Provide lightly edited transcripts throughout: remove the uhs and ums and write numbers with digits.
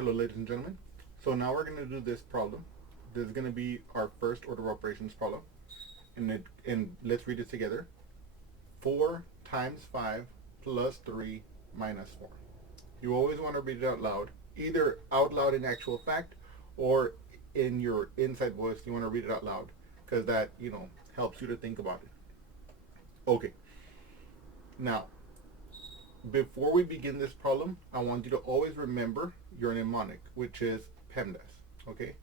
Hello, ladies and gentlemen. So now we're going to do this problem. This is going to be our first order of operations problem. And let's read it together. 4 times 5 plus 3 minus 4. You always want to read it out loud, either out loud in actual fact or in your inside voice. You want to read it out loud because that, helps you to think about it. Okay. Now, before we begin this problem, I want you to always remember your mnemonic, which is PEMDAS. Okay?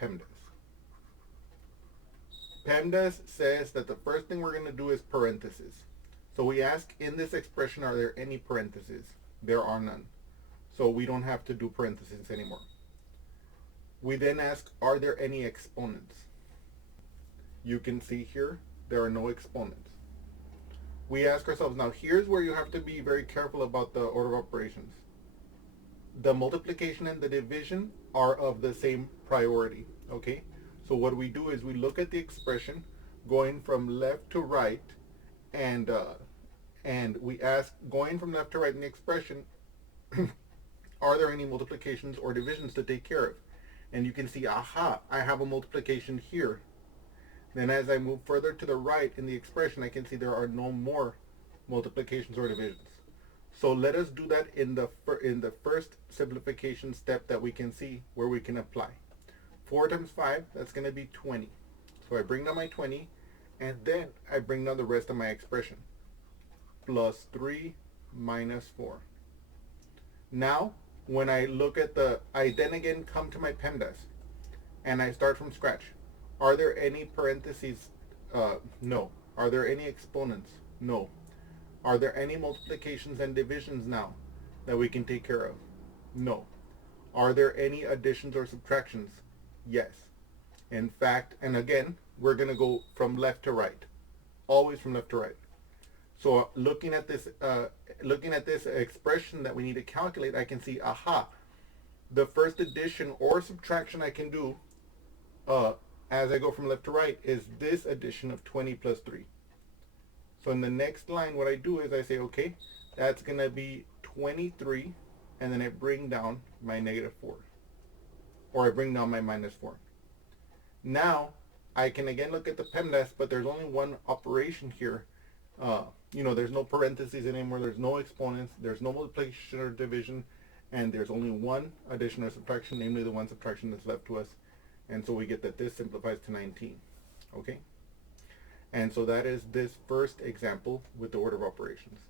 PEMDAS. PEMDAS says that the first thing we're going to do is parentheses. So we ask in this expression, are there any parentheses? There are none. So we don't have to do parentheses anymore. We then ask, are there any exponents? You can see here, there are no exponents. We ask ourselves, now here's where you have to be very careful about the order of operations. The multiplication and the division are of the same priority, okay? So what we do is we look at the expression going from left to right, and we ask, going from left to right in the expression, are there any multiplications or divisions to take care of? And you can see, aha, I have a multiplication here. Then as I move further to the right in the expression, I can see there are no more multiplications or divisions. So let us do that in the first simplification step that we can see where we can apply. 4 times 5, that's going to be 20. So I bring down my 20, and then I bring down the rest of my expression. Plus 3 minus 4. Now, when I look at I then again come to my PEMDAS, and I start from scratch. Are there any parentheses? No. Are there any exponents? No. Are there any multiplications and divisions now that we can take care of? No. Are there any additions or subtractions? Yes. In fact, and again, we're going to go from left to right. Always from left to right. So looking at this expression that we need to calculate, I can see, aha, the first addition or subtraction I can do as I go from left to right is this addition of 20 plus 3. So in the next line, what I do is I say, okay, that's going to be 23, and then I bring down my negative 4. Or I bring down my minus 4. Now, I can again look at the PEMDAS, but there's only one operation here. There's no parentheses anymore, there's no exponents, there's no multiplication or division, and there's only one addition or subtraction, namely the one subtraction that's left to us. And so we get that this simplifies to 19. Okay? And so that is this first example with the order of operations.